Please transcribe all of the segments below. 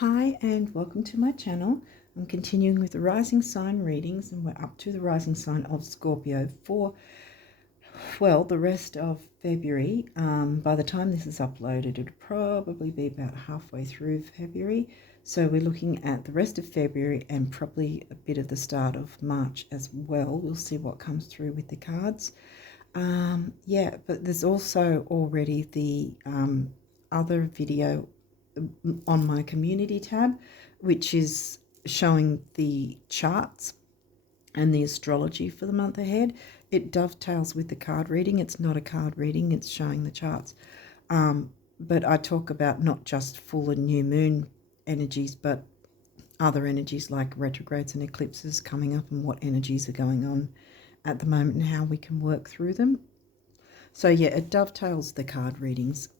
Hi and welcome to my channel. I'm continuing with the rising sign readings and we're up to the rising sign of Scorpio for, well, the rest of February. By the time this is uploaded, it'll probably be about halfway through February. So we're looking at the rest of February and probably a bit of the start of March as well. We'll see what comes through with the cards. Yeah, but there's also already the other video on my community tab, which is showing the charts and the astrology for the month ahead. It dovetails with the card reading. It's not a card reading, it's showing the charts. But I talk about not just full and new moon energies, but other energies like retrogrades and eclipses coming up and what energies are going on at the moment and how we can work through them. So yeah, it dovetails the card readings.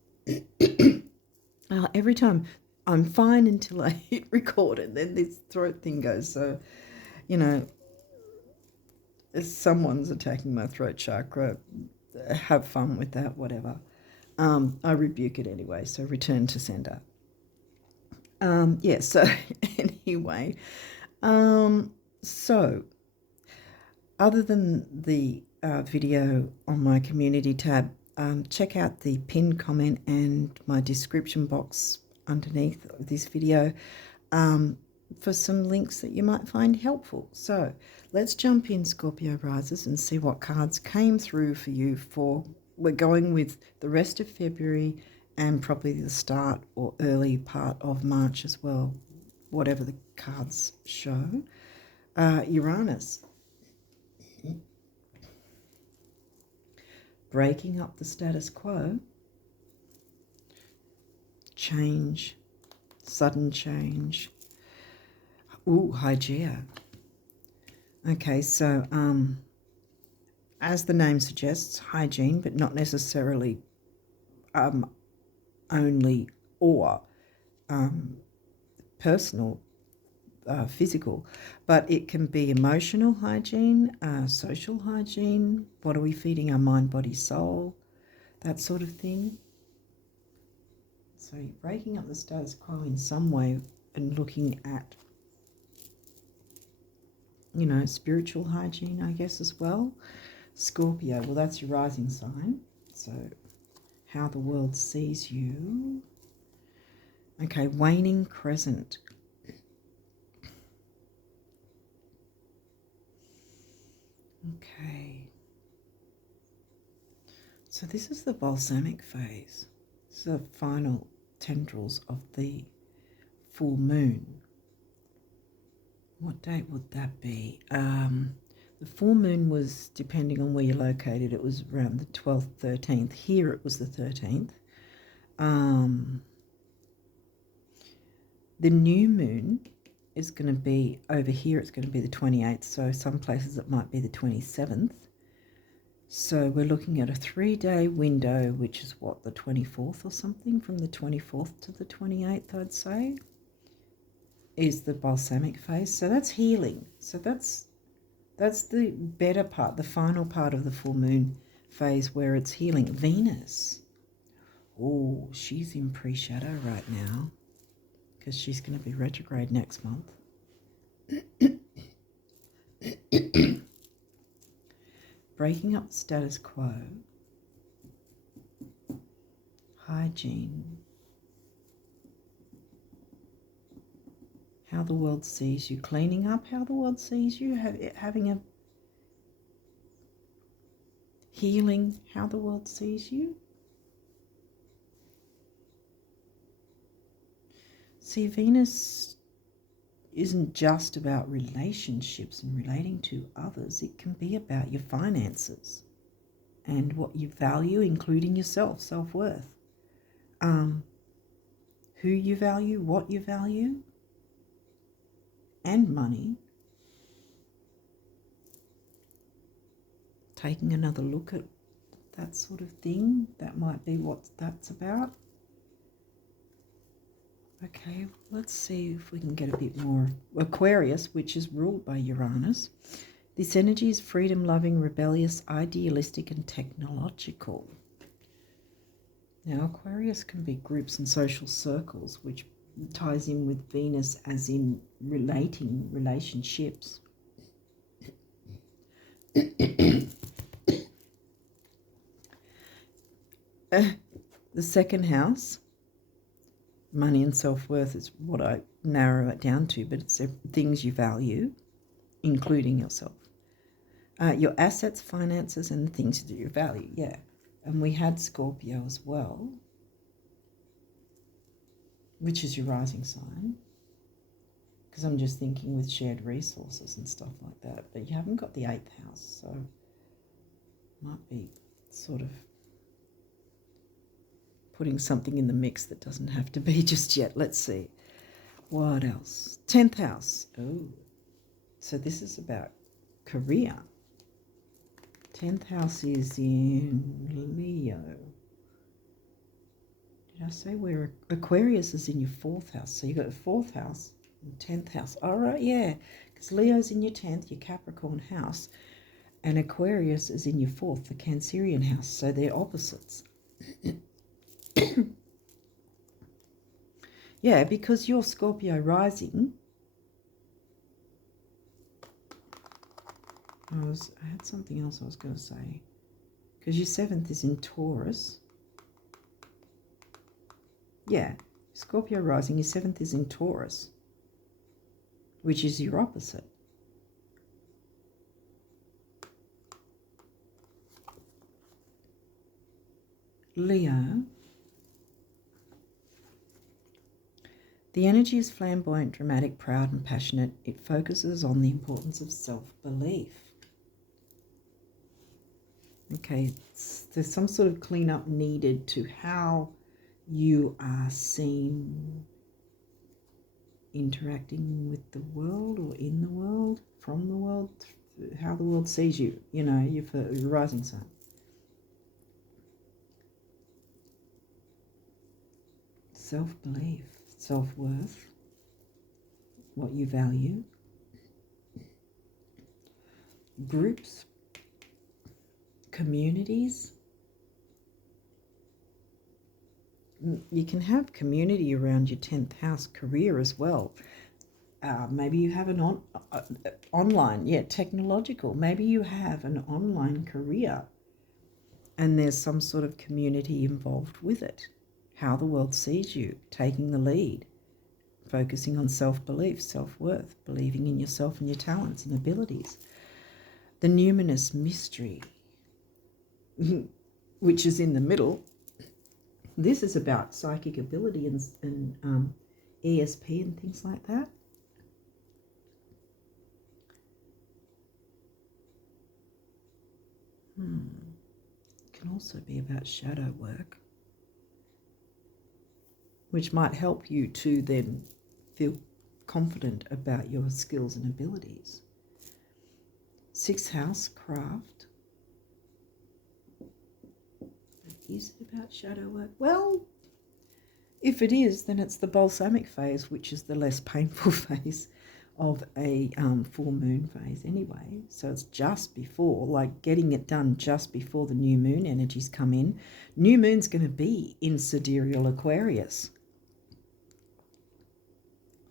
Every time I'm fine until I hit record and then this throat thing goes. So, you know, if someone's attacking my throat chakra, have fun with that, whatever. I rebuke it anyway, so return to sender. Yeah, so anyway, so other than the video on my community tab, check out the pinned comment and my description box underneath this video for some links that you might find helpful. So let's jump in, Scorpio risers, and see what cards came through for you for, we're going with the rest of February and probably the start or early part of March as well, whatever the cards show. Uranus. Breaking up the status quo. Change. Sudden change. Ooh, Hygeia. Okay, so as the name suggests, hygiene, but not necessarily only or personal, physical, but it can be emotional hygiene, social hygiene. What are we feeding our mind, body, soul? That sort of thing. So you're breaking up the status quo in some way and looking at, you know, spiritual hygiene, I guess, as well. Scorpio, well, that's your rising sign. So how the world sees you. Okay, waning crescent. Okay. So this is the balsamic phase. This is the final tendrils of the full moon. What date would that be? The full moon was, depending on where you're located, it was around the 12th, 13th. Here it was the 13th. The new moon is going to be, over here it's going to be the 28th, so some places it might be the 27th. So we're looking at a 3-day window, which is what, the 24th or something? From the 24th to the 28th, I'd say, is the balsamic phase. So that's healing. So that's the better part, the final part of the full moon phase where it's healing. Venus. Oh, she's in pre-shadow right now because she's going to be retrograde next month. Breaking up the status quo. Hygiene. How the world sees you. Cleaning up how the world sees you. Having a healing how the world sees you. See, Venus isn't just about relationships and relating to others. It can be about your finances and what you value, including yourself, self-worth. Who you value, what you value, and money. Taking another look at that sort of thing. That might be what that's about. Okay, let's see if we can get a bit more. Aquarius, which is ruled by Uranus. This energy is freedom-loving, rebellious, idealistic, and technological. Now, Aquarius can be groups and social circles, which ties in with Venus as in relationships. The second house, money and self-worth, is what I narrow it down to, but it's things you value, including yourself. Your assets, finances, and the things that you value, yeah. And we had Scorpio as well, which is your rising sign, because I'm just thinking with shared resources and stuff like that. But you haven't got the 8th house, so might be sort of putting something in the mix that doesn't have to be just yet. Let's see. What else? 10th house. Oh, so this is about career. 10th house is in Leo. Did I say where Aquarius is in your 4th house? So you've got the 4th house and 10th house. All right, yeah, because Leo's in your 10th, your Capricorn house, and Aquarius is in your 4th, the Cancerian house. So they're opposites. Yeah, because you're Scorpio rising. I had something else I was going to say. Because your 7th is in Taurus. Yeah, Scorpio rising, your 7th is in Taurus, which is your opposite. Leo. The energy is flamboyant, dramatic, proud, and passionate. It focuses on the importance of self-belief. Okay, there's some sort of cleanup needed to how you are seen interacting with the world or in the world, from the world, how the world sees you, you know, your rising sign. Self-belief, self-worth, what you value, groups, communities. You can have community around your 10th house, career as well. Maybe you have an online, yeah, technological. Maybe you have an online career and there's some sort of community involved with it. How the world sees you, taking the lead, focusing on self-belief, self-worth, believing in yourself and your talents and abilities. The numinous mystery, which is in the middle. This is about psychic ability and ESP and things like that. It can also be about shadow work, which might help you to then feel confident about your skills and abilities. 6th house, craft. Is it about shadow work? Well, if it is, then it's the balsamic phase, which is the less painful phase of a full moon phase anyway. So it's just before, like getting it done just before the new moon energies come in. New moon's going to be in sidereal Aquarius.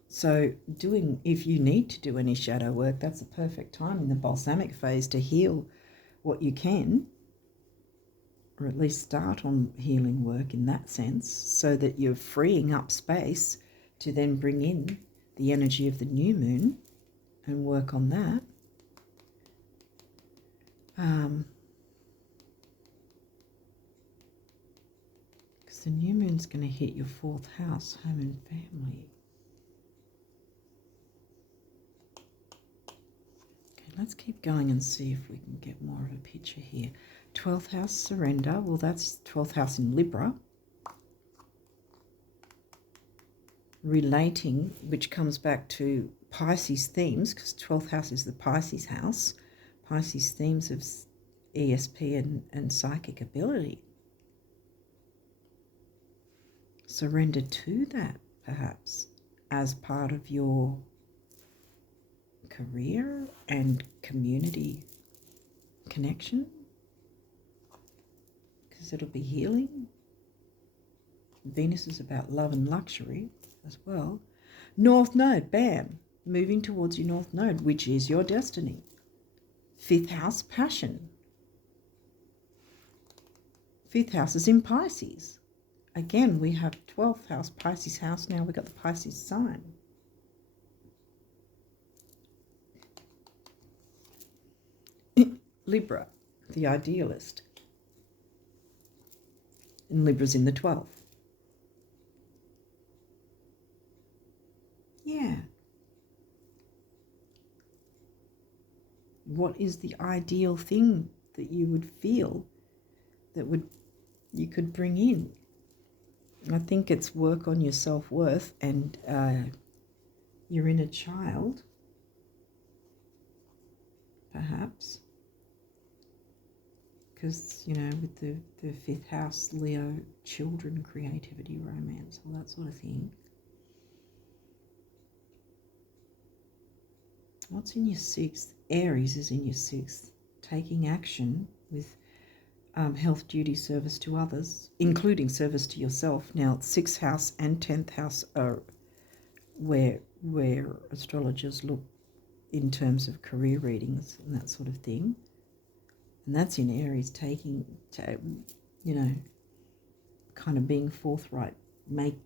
So if you need to do any shadow work, that's a perfect time in the balsamic phase to heal what you can, or at least start on healing work in that sense, so that you're freeing up space to then bring in the energy of the new moon and work on that. Because the new moon's going to hit your 4th house, home and family. Let's keep going and see if we can get more of a picture here. 12th house, surrender. Well, that's 12th house in Libra. Relating, which comes back to Pisces themes, because 12th house is the Pisces house. Pisces themes of ESP and psychic ability. Surrender to that, perhaps, as part of your career and community connection, because it'll be healing. Venus is about love and luxury. as well. North node, bam, moving towards your north node, which is your destiny. 5th house, passion. 5th house is in Pisces. Again, we have 12th house, Pisces house. Now we've got the Pisces sign. Libra, the idealist. And Libra's in the 12th. Yeah. What is the ideal thing that you would feel that you could bring in? I think it's work on your self-worth and your inner child, perhaps. Because, you know, with the 5th house, Leo, children, creativity, romance, all that sort of thing. What's in your 6th? Aries is in your 6th. Taking action with health, duty, service to others, including service to yourself. Now, 6th house and 10th house are where astrologers look in terms of career readings and that sort of thing. And that's in Aries, taking, you know, kind of being forthright,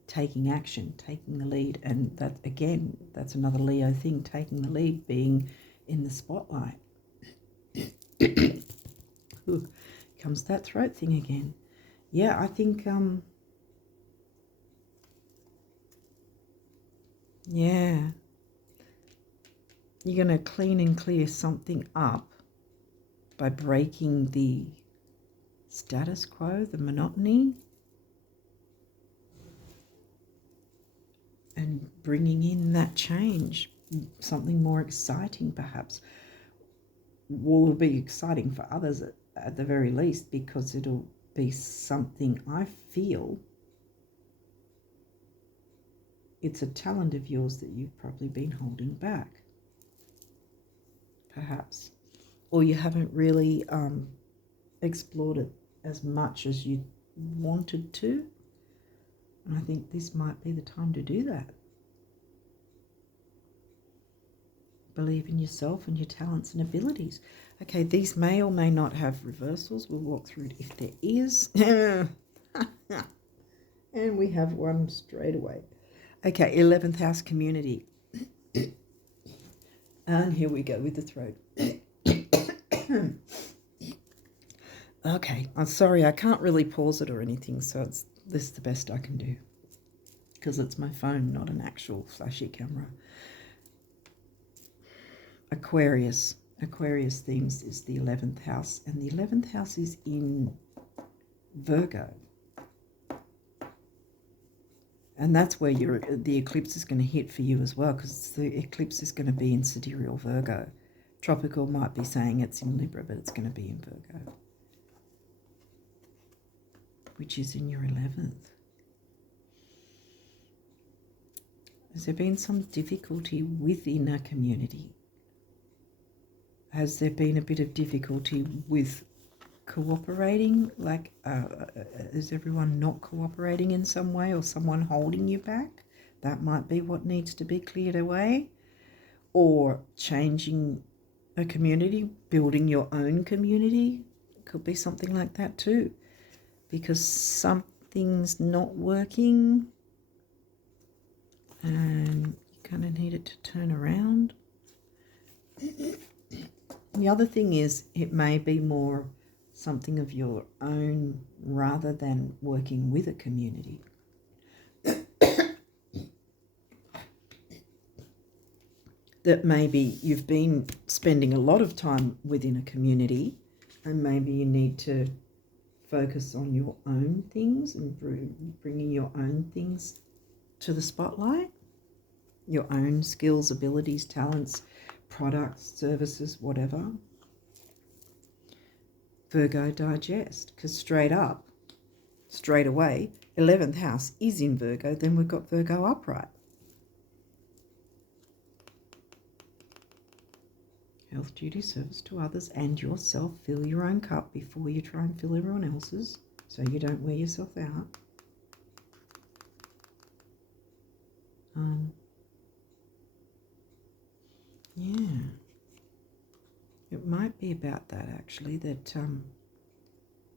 taking action, taking the lead. And that, again, that's another Leo thing, taking the lead, being in the spotlight. Ooh, comes that throat thing again. Yeah, I think, yeah, you're going to clean and clear something up by breaking the status quo, the monotony, and bringing in that change, something more exciting perhaps. Will be exciting for others at the very least, because it'll be something, I feel, it's a talent of yours that you've probably been holding back, perhaps. Or you haven't really explored it as much as you wanted to. And I think this might be the time to do that. Believe in yourself and your talents and abilities. Okay, these may or may not have reversals. We'll walk through it if there is. And we have one straight away. Okay, 11th house, community. And here we go with the throat. Okay, I'm sorry, I can't really pause it or anything, so this is the best I can do, because it's my phone, not an actual flashy camera. Aquarius themes is the 11th house, and the 11th house is in Virgo. And that's where the eclipse is going to hit for you as well, because the eclipse is going to be in sidereal Virgo. Tropical might be saying it's in Libra, but it's going to be in Virgo, which is in your 11th. Has there been some difficulty within a community? Has there been a bit of difficulty with cooperating? Like, is everyone not cooperating in some way, or someone holding you back? That might be what needs to be cleared away. Or changing a community, building your own community. Could be something like that too. Because something's not working and you kind of need it to turn around. The other thing is, it may be more something of your own rather than working with a community. That maybe you've been spending a lot of time within a community, and maybe you need to focus on your own things and bringing your own things to the spotlight, your own skills, abilities, talents, products, services, whatever. Virgo digest, because straight away, 11th house is in Virgo, then we've got Virgo upright. Health, duty, service to others and yourself. Fill your own cup before you try and fill everyone else's, so you don't wear yourself out. Yeah, it might be about that actually, that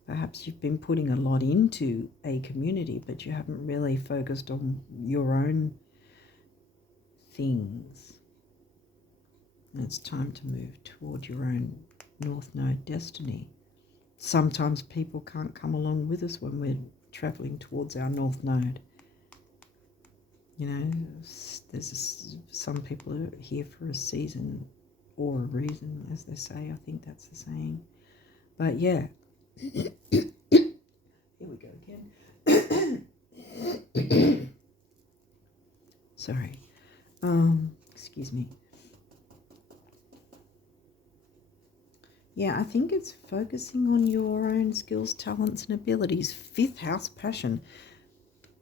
perhaps you've been putting a lot into a community, but you haven't really focused on your own things. And it's time to move toward your own North Node destiny. Sometimes people can't come along with us when we're traveling towards our North Node. You know, some people are here for a season or a reason, as they say. I think that's the saying. But yeah. Here we go again. Sorry. Excuse me. Yeah, I think it's focusing on your own skills, talents, and abilities. 5th house passion.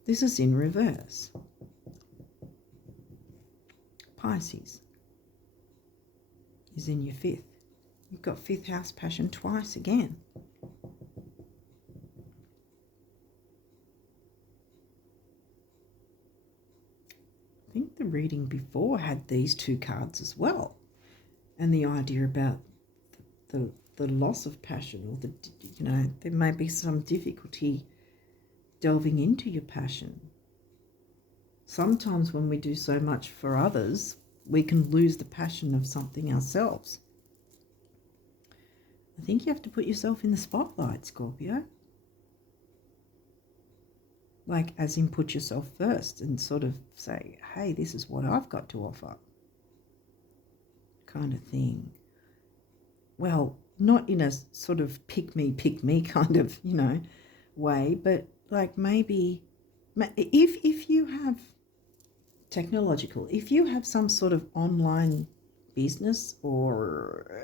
This is in reverse. Pisces is in your 5th. You've got 5th house passion twice again. I think the reading before had these 2 cards as well. And the idea about the loss of passion, or there may be some difficulty delving into your passion. Sometimes when we do so much for others, we can lose the passion of something ourselves. I think you have to put yourself in the spotlight, Scorpio. Like, as in, put yourself first and sort of say, hey, this is what I've got to offer, kind of thing. Well, not in a sort of pick me kind of, way, but like maybe if you have technological, if you have some sort of online business or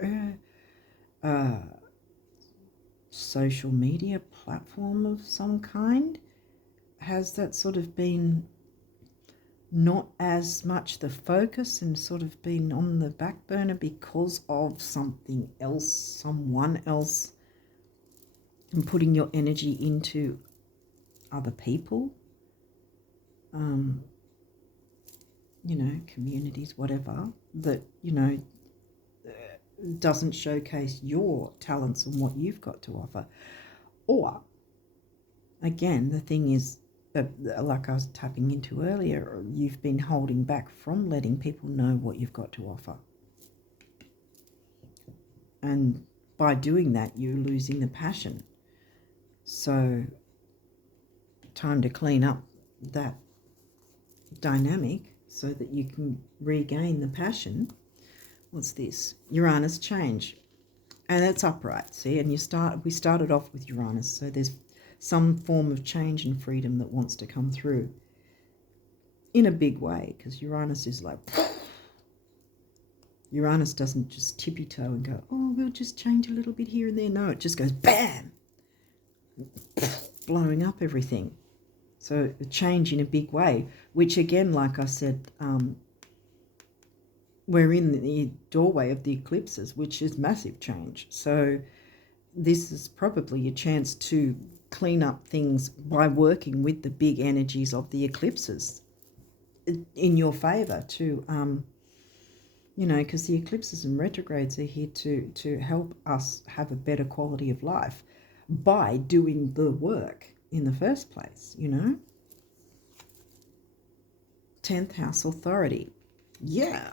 social media platform of some kind, has that sort of been not as much the focus and sort of been on the back burner because of something else, someone else, and putting your energy into other people, communities, whatever, that, doesn't showcase your talents and what you've got to offer. Or, again, the thing is, like I was tapping into earlier, you've been holding back from letting people know what you've got to offer. And by doing that, you're losing the passion. So, time to clean up that dynamic so that you can regain the passion. What's this? Uranus change. And that's upright, see? And we started off with Uranus, so there's some form of change and freedom that wants to come through in a big way, because Uranus is like, Uranus doesn't just tippy-toe and go, oh, we'll just change a little bit here and there. No, it just goes bam, blowing up everything. So a change in a big way, which again, like I said, we're in the doorway of the eclipses, which is massive change. So this is probably a chance to clean up things by working with the big energies of the eclipses in your favor to, because the eclipses and retrogrades are here to help us have a better quality of life by doing the work in the first place, 10th house authority. Yeah.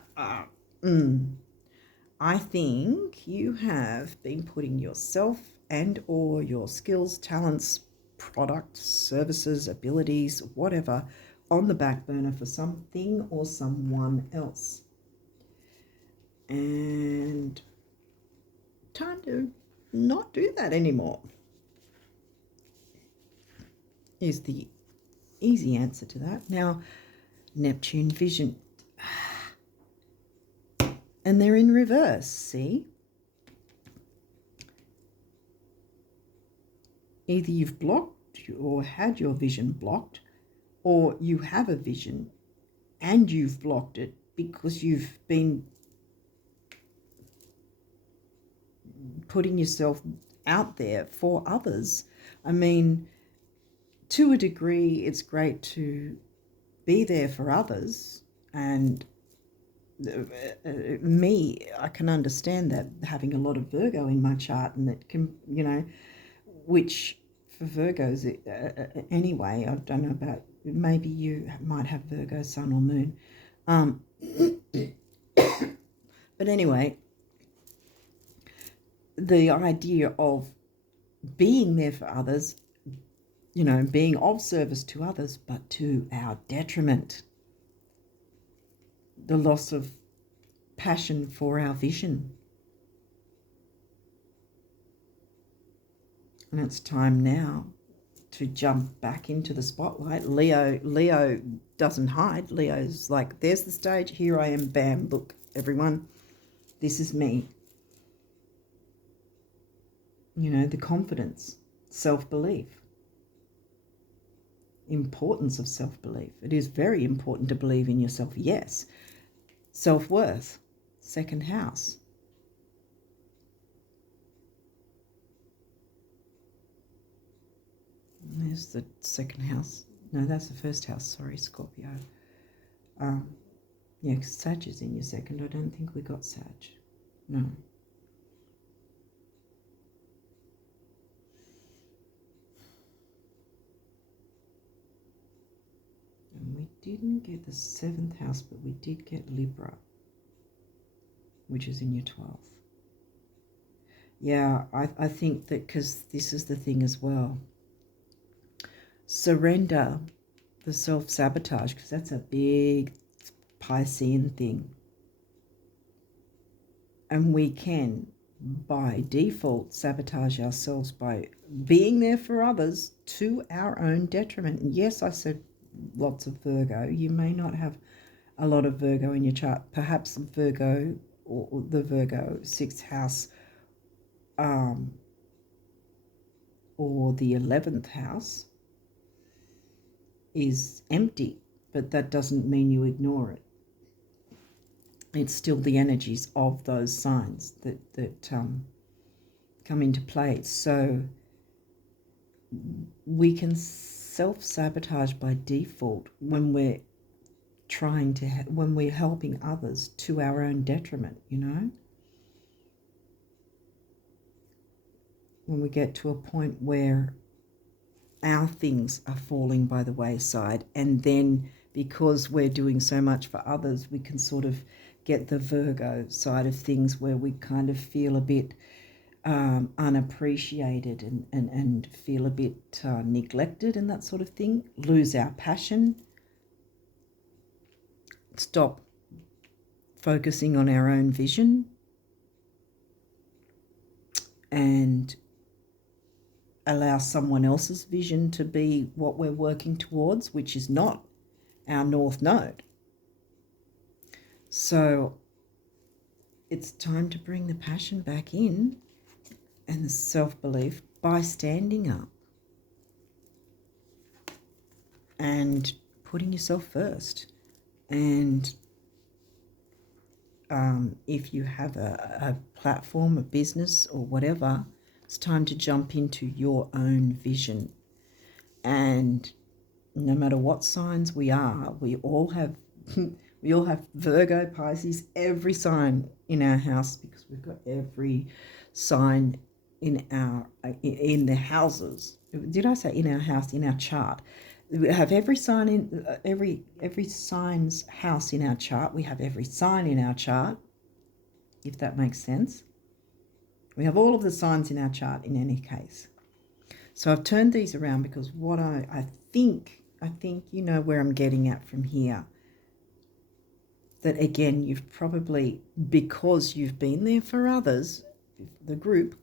I think you have been putting yourself and or your skills, talents, products, services, abilities, whatever, on the back burner for something or someone else. And time to not do that anymore is the easy answer to that. Now, Neptune vision. And they're in reverse, see? Either you've blocked or had your vision blocked, or you have a vision and you've blocked it because you've been putting yourself out there for others. I mean, to a degree, it's great to be there for others. And me, I can understand that, having a lot of Virgo in my chart, and that can, which for Virgos, anyway, I don't know about, maybe you might have Virgo sun or moon. But anyway, the idea of being there for others, being of service to others, but to our detriment. The loss of passion for our vision. And it's time now to jump back into the spotlight. Leo doesn't hide. Leo's like, there's the stage, here I am, bam, look, everyone, this is me. The confidence, self-belief, importance of self-belief. It is very important to believe in yourself, yes. Self-worth, second house. And there's the second house. No, that's the first house. Sorry, Scorpio. Yeah, because Sag is in your second. I don't think we got Sag. No. And we didn't get the 7th house, but we did get Libra, which is in your 12th. Yeah, I think that, because this is the thing as well. Surrender the self-sabotage, because that's a big Piscean thing. And we can, by default, sabotage ourselves by being there for others to our own detriment. And yes, I said lots of Virgo. You may not have a lot of Virgo in your chart. Perhaps Virgo, or the Virgo 6th house, or the 11th house is empty, but that doesn't mean you ignore it. It's still the energies of those signs that come into play. So we can self-sabotage by default when we're when we're helping others to our own detriment, when we get to a point where our things are falling by the wayside, and then because we're doing so much for others, we can sort of get the Virgo side of things, where we kind of feel a bit unappreciated and feel a bit neglected and that sort of thing, lose our passion, stop focusing on our own vision, and allow someone else's vision to be what we're working towards, which is not our North Node. So it's time to bring the passion back in and the self-belief by standing up and putting yourself first. And if you have a platform, a business or whatever, it's time to jump into your own vision. And no matter what signs we are, we all have Virgo, Pisces, every sign in our house, because we've got every sign in the houses. Did I say in our house? In our chart. We have every sign in every sign's house in our chart. We have every sign in our chart, if that makes sense. We have all of the signs in our chart in any case. So I've turned these around because what I think you know where I'm getting at from here. That again, you've probably, because you've been there for others, the group,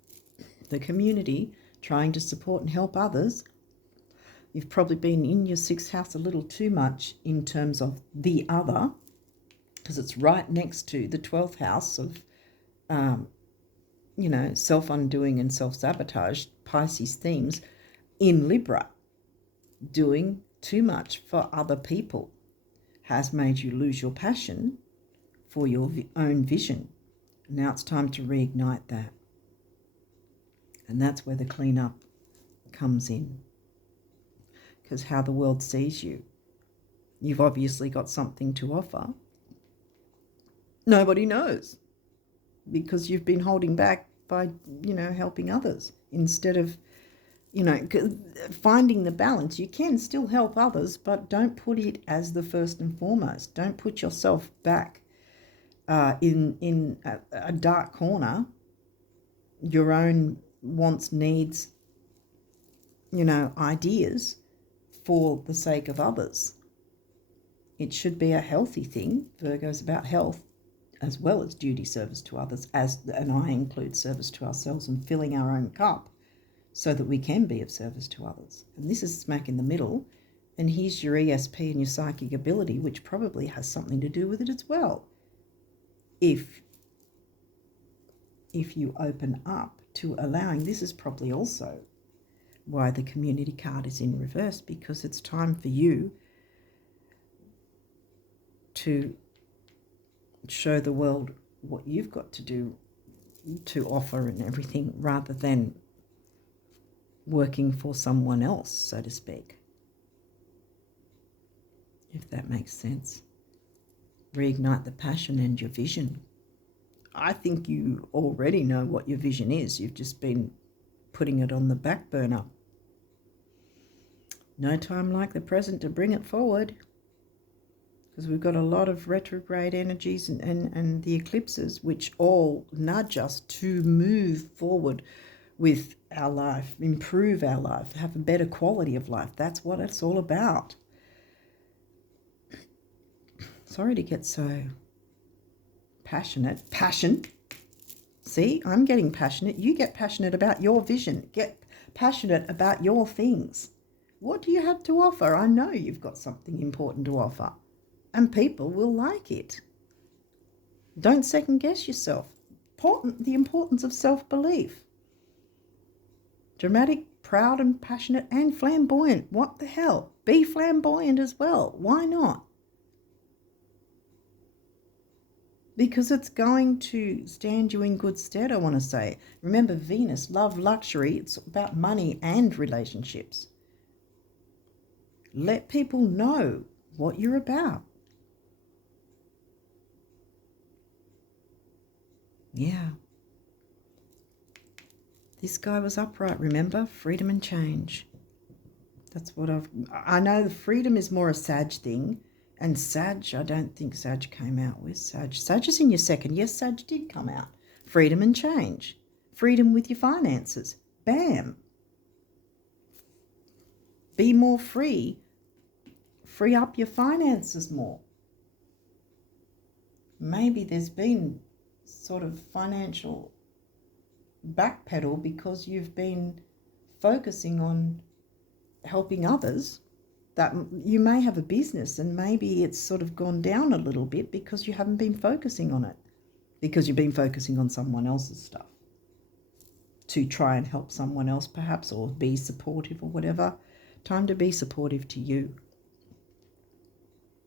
the community, trying to support and help others, you've probably been in your 6th house a little too much in terms of the other, because it's right next to the 12th house of, self-undoing and self-sabotage, Pisces themes, in Libra. Doing too much for other people has made you lose your passion for your own vision. Now it's time to reignite that. And that's where the cleanup comes in. Because how the world sees you You've obviously got something to offer. Nobody knows because you've been holding back by, helping others instead of, finding the balance. You can still help others, but don't put it as the first and foremost. Don't put yourself back in a dark corner, your own wants, needs, ideas for the sake of others. It should be a healthy thing. Virgo's about health as well as duty service to others, and I include service to ourselves and filling our own cup so that we can be of service to others. And this is smack in the middle. And here's your ESP and your psychic ability, which probably has something to do with it as well. If you open up to allowing, this is probably also why the community card is in reverse, because it's time for you to show the world what you've got to do to offer and everything, rather than working for someone else, so to speak, if that makes sense. Reignite the passion and your vision. I think you already know what your vision is. You've just been putting it on the back burner. No time like the present to bring it forward, because we've got a lot of retrograde energies and the eclipses, which all nudge us to move forward with our life, improve our life, have a better quality of life. That's what it's all about. Sorry to get so passionate. Passion. See, I'm getting passionate. You get passionate about your vision. Get passionate about your things. What do you have to offer? I know you've got something important to offer, and people will like it. Don't second guess yourself. The importance of self-belief. Dramatic, proud and passionate and flamboyant. What the hell? Be flamboyant as well. Why not? Because it's going to stand you in good stead, I want to say. Remember, Venus, love, luxury, it's about money and relationships. Let people know what you're about. Yeah. This guy was upright, remember? Freedom and change. That's what I know the freedom is more a Sag thing. And Sag, I don't think Sag came out with Sag. Sag is in your second. Yes, Sag did come out. Freedom and change. Freedom with your finances. Bam. Be more free. Free up your finances more. Maybe there's been sort of financial backpedal because you've been focusing on helping others. That you may have a business and maybe it's sort of gone down a little bit because you haven't been focusing on it, because you've been focusing on someone else's stuff to try and help someone else perhaps, or be supportive or whatever. Time to be supportive to you,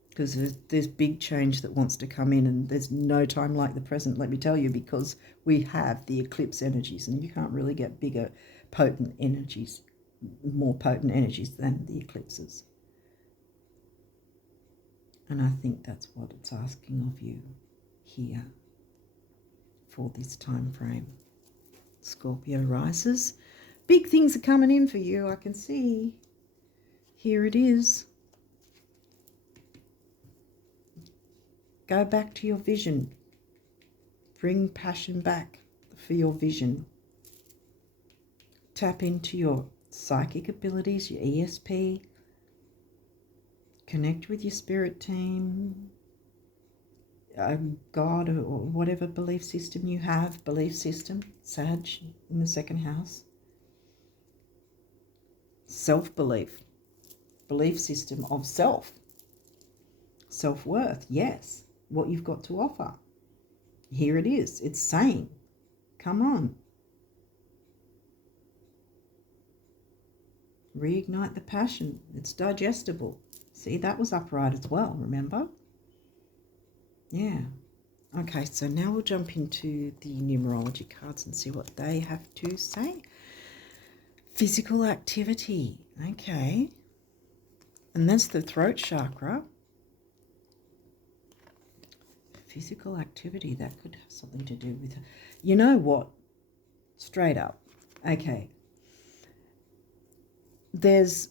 because there's big change that wants to come in, and there's no time like the present, let me tell you, because we have the eclipse energies and you can't really get bigger, potent energies, more potent energies than the eclipses. And I think that's what it's asking of you here for this time frame. Scorpio rises. Big things are coming in for you, I can see. Here it is. Go back to your vision. Bring passion back for your vision. Tap into your psychic abilities, your ESP. Connect with your spirit team, God, or whatever belief system you have. Sag in the second house. Self-belief, belief system of self. Self-worth, yes, what you've got to offer. Here it is. It's saying, come on. Reignite the passion. It's digestible. See, that was upright as well, remember? Yeah. Okay, so now we'll jump into the numerology cards and see what they have to say. Physical activity. Okay. And that's the throat chakra. Physical activity, that could have something to do with, you know what? Straight up. Okay. There's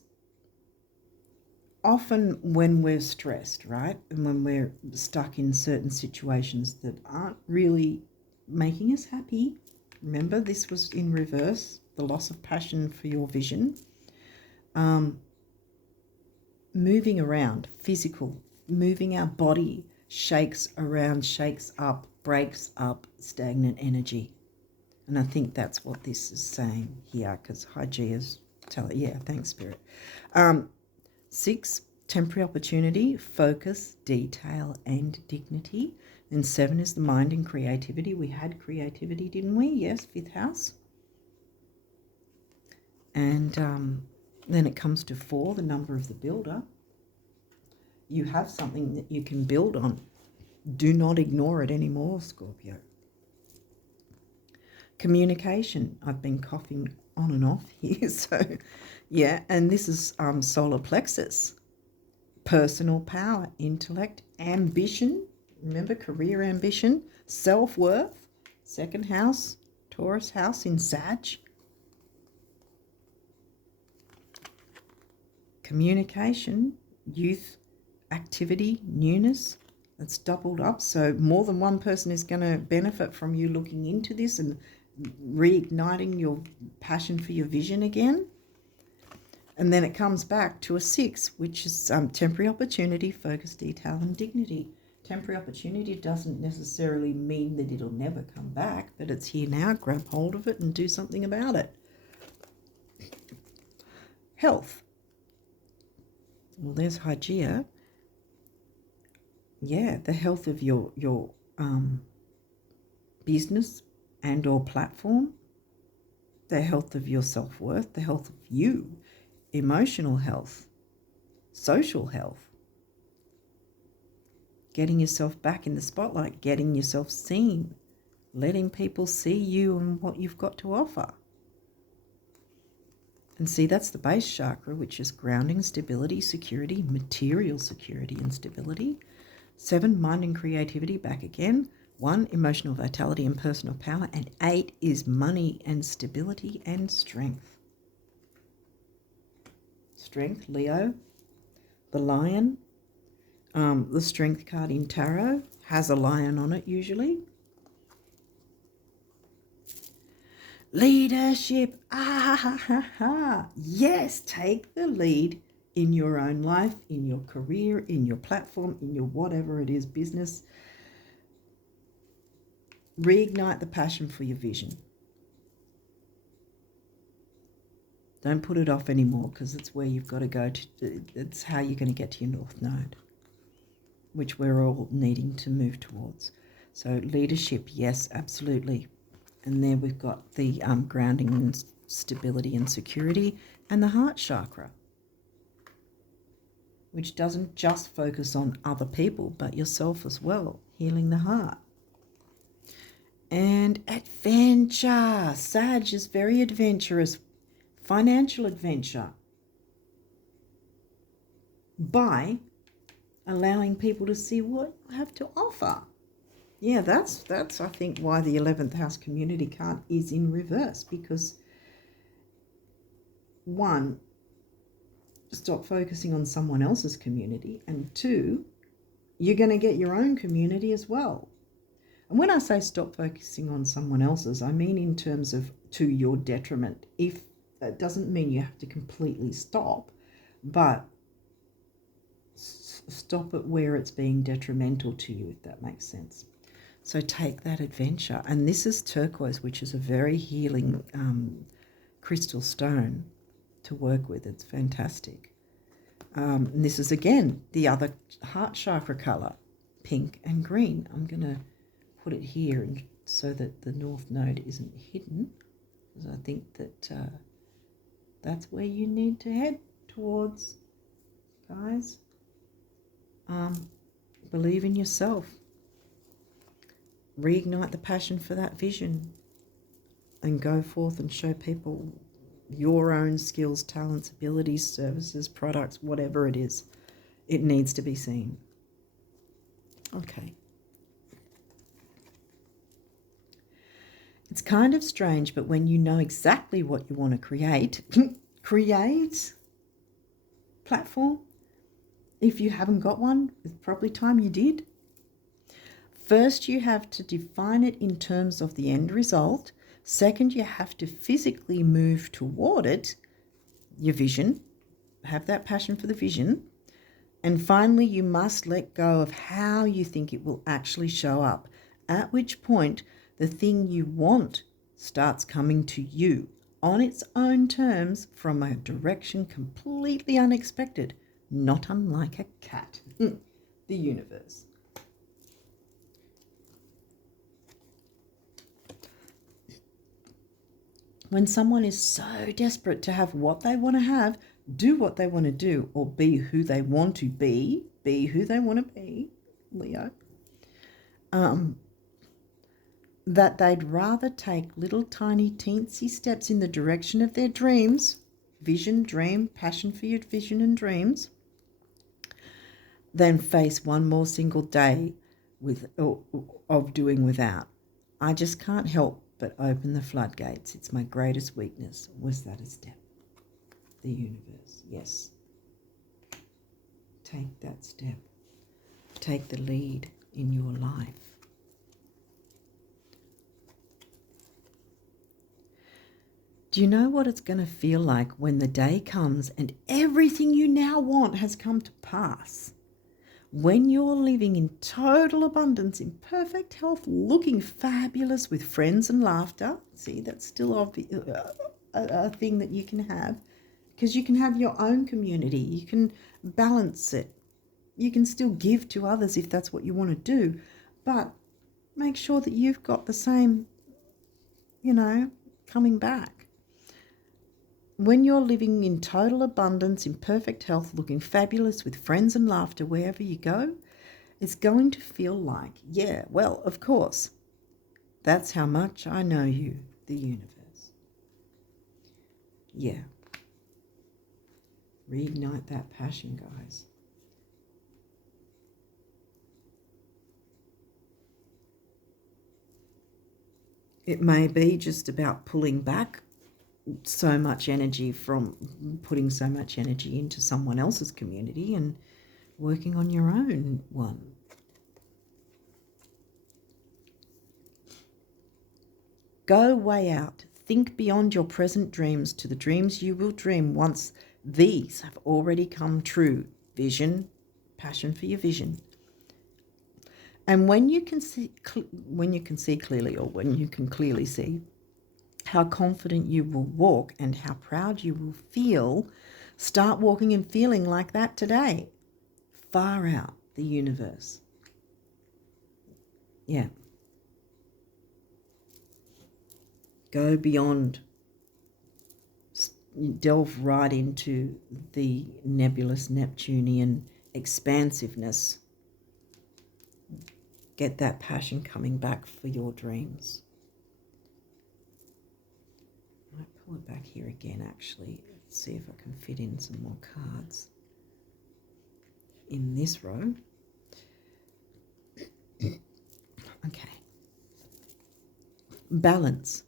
often when we're stressed, right? And when we're stuck in certain situations that aren't really making us happy. Remember, this was in reverse, the loss of passion for your vision. Moving around, physical, moving our body shakes around, shakes up, breaks up stagnant energy. And I think that's what this is saying here, because Hygea's telling, yeah, thanks, Spirit. 6, temporary opportunity, focus, detail, and dignity. And 7 is the mind and creativity. We had creativity, didn't we? Yes, 5th house. And then it comes to 4, the number of the builder. You have something that you can build on. Do not ignore it anymore, Scorpio. Communication. I've been coughing on and off here. So, yeah, and this is solar plexus. Personal power, intellect, ambition. Remember, career ambition, self-worth. 2nd house, Taurus house in Sag. Communication, youth, activity, newness. It's doubled up. So more than one person is going to benefit from you looking into this and reigniting your passion for your vision again. And then it comes back to a 6, which is temporary opportunity, focus, detail, and dignity. Temporary opportunity doesn't necessarily mean that it'll never come back, but it's here now. Grab hold of it and do something about it. Health. Well, there's Hygieia. Yeah, the health of your business and or platform. The health of your self-worth. The health of you. Emotional health. Social health. Getting yourself back in the spotlight. Getting yourself seen. Letting people see you and what you've got to offer. And see, that's the base chakra, which is grounding, stability, security, material security and stability. 7, mind and creativity, back again. 1, emotional vitality and personal power. And 8 is money and stability and strength. Strength, Leo. The lion. The strength card in tarot has a lion on it usually. Leadership. Ah, ha, ha, ha. Yes, take the lead in your own life, in your career, in your platform, in your whatever it is, business. Reignite the passion for your vision. Don't put it off anymore, because it's where you've got to go to. It's how you're going to get to your North Node, which we're all needing to move towards. So leadership, yes, absolutely. And there we've got the grounding and stability and security, and the heart chakra, which doesn't just focus on other people, but yourself as well, healing the heart. And adventure. Sag is very adventurous. Financial adventure. By allowing people to see what you have to offer. Yeah, that's I think why the 11th house community card is in reverse, because 1, stop focusing on someone else's community, and 2, you're going to get your own community as well. And when I say stop focusing on someone else's, I mean in terms of to your detriment. If that doesn't mean you have to completely stop, but stop it where it's being detrimental to you, if that makes sense. So take that adventure. And this is turquoise, which is a very healing crystal stone to work with. It's fantastic. And this is, again, the other heart chakra colour, pink and green. I'm going to put it here so that the North Node isn't hidden, because I think that that's where you need to head towards, guys. Believe in yourself. Reignite the passion for that vision and go forth and show people your own skills, talents, abilities, services, products, whatever it is. It needs to be seen. Okay. It's kind of strange, but when you know exactly what you want to create, create platform. If you haven't got one, it's probably time you did. First, you have to define it in terms of the end result. Second, you have to physically move toward it, your vision, have that passion for the vision. And finally, you must let go of how you think it will actually show up, at which point the thing you want starts coming to you on its own terms from a direction completely unexpected, not unlike a cat. The universe. When someone is so desperate to have what they want to have, do what they want to do, or be who they want to be who they want to be, Leo, that they'd rather take little tiny teensy steps in the direction of their dreams, vision, dream, passion for your vision and dreams, than face one more single day of doing without. I just can't help but open the floodgates. It's my greatest weakness. Was that a step? The universe, yes. Take that step. Take the lead in your life. Do you know what it's going to feel like when the day comes and everything you now want has come to pass? When you're living in total abundance, in perfect health, looking fabulous with friends and laughter. See, that's still a thing that you can have, because you can have your own community. You can balance it. You can still give to others if that's what you want to do, but make sure that you've got the same, coming back. When you're living in total abundance, in perfect health, looking fabulous with friends and laughter wherever you go, it's going to feel like, yeah, well, of course, that's how much I know you, the universe. Yeah. Reignite that passion, guys. It may be just about pulling back so much energy from putting so much energy into someone else's community and working on your own one. Go way out. Think beyond your present dreams to the dreams you will dream once these have already come true. Vision, passion for your vision. And when you can see clearly, or when you can clearly see how confident you will walk and how proud you will feel, start walking and feeling like that today. Far out, the universe. Yeah. Go beyond, delve right into the nebulous Neptunian expansiveness. Get that passion coming back for your dreams. I might pull it back here again, actually. Let's see if I can fit in some more cards in this row. Okay. Balance.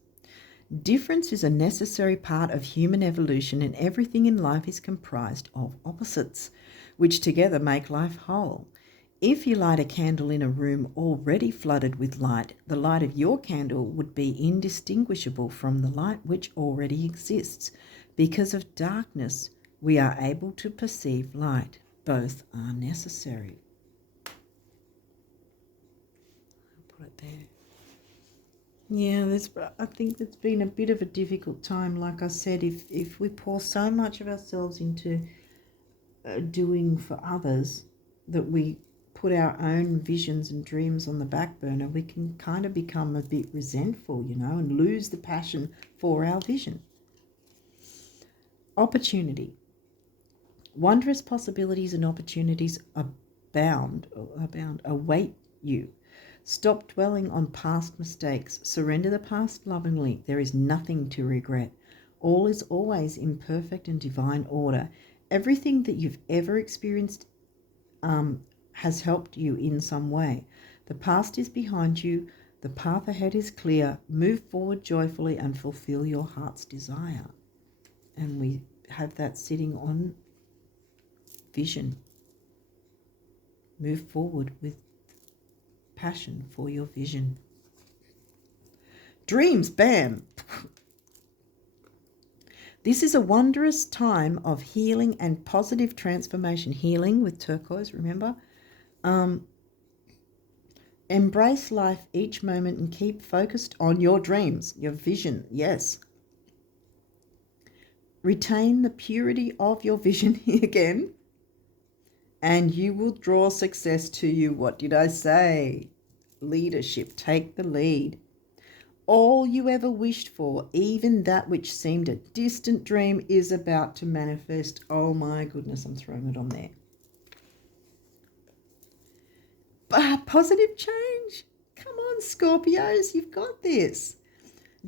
Difference is a necessary part of human evolution, and everything in life is comprised of opposites, which together make life whole. If you light a candle in a room already flooded with light, the light of your candle would be indistinguishable from the light which already exists. Because of darkness, we are able to perceive light. Both are necessary. I'll put it there. Yeah, I think it's been a bit of a difficult time. Like I said, if we pour so much of ourselves into doing for others that we put our own visions and dreams on the back burner, we can kind of become a bit resentful, and lose the passion for our vision. Opportunity. Wondrous possibilities and opportunities await you. Stop dwelling on past mistakes. Surrender the past lovingly. There is nothing to regret. All is always in perfect and divine order. Everything that you've ever experienced has helped you in some way. The past is behind you. The path ahead is clear. Move forward joyfully and fulfill your heart's desire. And we have that sitting on vision. Move forward with passion for your vision. Dreams, bam! This is a wondrous time of healing and positive transformation. Healing with turquoise, remember? Embrace life each moment and keep focused on your dreams, your vision, yes. Retain the purity of your vision again, and you will draw success to you. What did I say? Leadership, take the lead. All you ever wished for, even that which seemed a distant dream, is about to manifest. Oh my goodness, I'm throwing it on there. Positive change. Come on, Scorpios, you've got this.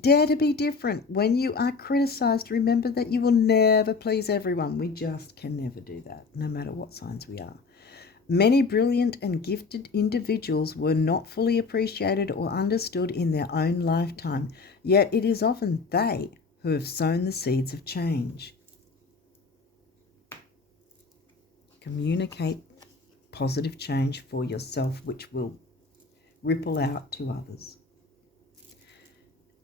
Dare to be different. When you are criticized, remember that you will never please everyone. We just can never do that, no matter what signs we are. Many brilliant and gifted individuals were not fully appreciated or understood in their own lifetime, yet it is often they who have sown the seeds of change. Communicate positive change for yourself, which will ripple out to others.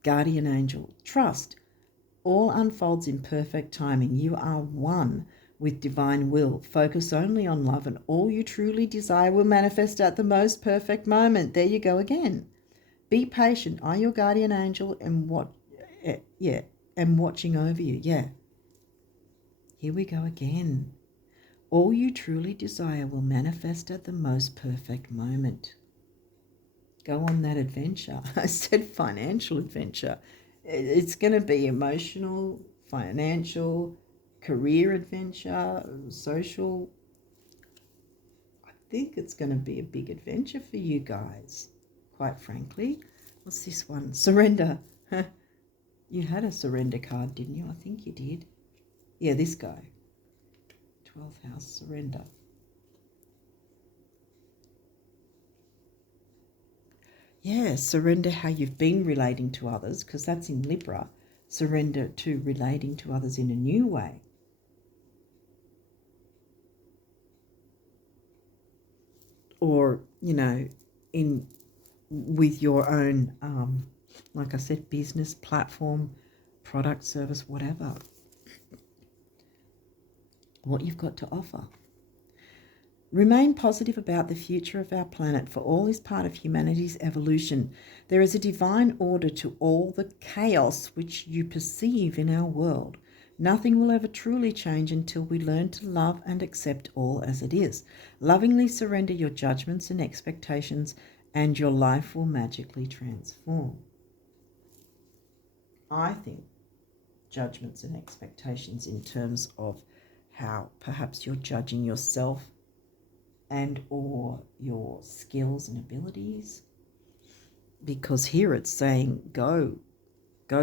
Guardian angel, trust. All unfolds in perfect timing. You are one with divine will. Focus only on love, and all you truly desire will manifest at the most perfect moment. There you go again. Be patient. I, your guardian angel, am watching over you. Yeah. Here we go again. All you truly desire will manifest at the most perfect moment. Go on that adventure. I said financial adventure. It's going to be emotional, financial, career adventure, social. I think it's going to be a big adventure for you guys, quite frankly. What's this one? Surrender. You had a surrender card, didn't you? I think you did. Yeah, this guy. 12th house, surrender. Yeah, surrender how you've been relating to others, because that's in Libra. Surrender to relating to others in a new way. Or, with your own, like I said, business, platform, product, service, whatever. What you've got to offer. Remain positive about the future of our planet, for all is part of humanity's evolution. There is a divine order to all the chaos which you perceive in our world. Nothing will ever truly change until we learn to love and accept all as it is. Lovingly surrender your judgments and expectations, and your life will magically transform. I think judgments and expectations in terms of how perhaps you're judging yourself and or your skills and abilities, because here it's saying go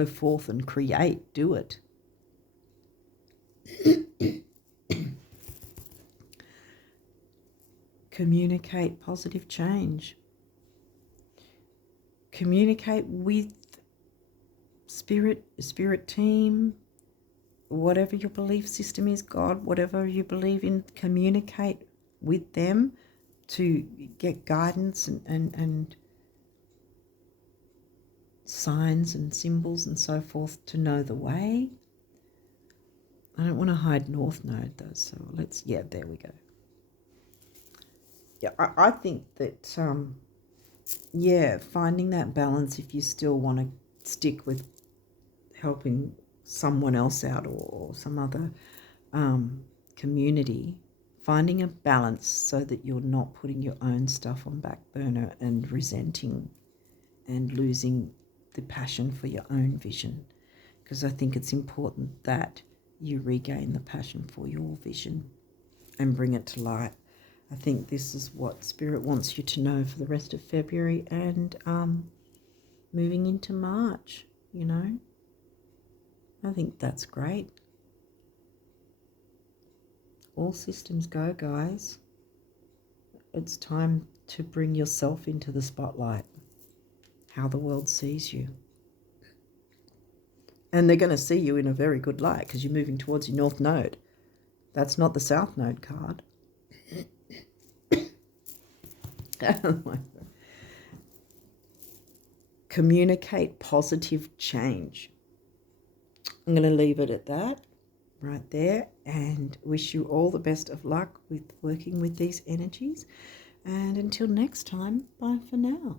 forth and create, do it. Communicate positive change. Communicate with spirit team, whatever your belief system is, God, whatever you believe in, communicate with them to get guidance and signs and symbols and so forth to know the way. I don't want to hide North Node though, so there we go. Yeah, I think that, finding that balance if you still want to stick with helping someone else out or some other community, finding a balance so that you're not putting your own stuff on back burner and resenting and losing the passion for your own vision, because I think it's important that you regain the passion for your vision and bring it to light. I think this is what Spirit wants you to know for the rest of February and moving into March, I think that's great. All systems go, guys. It's time to bring yourself into the spotlight. how the world sees you. And they're going to see you in a very good light because you're moving towards your North Node. That's not the South Node card. Communicate positive change. I'm going to leave it at that right there and wish you all the best of luck with working with these energies. And until next time, bye for now.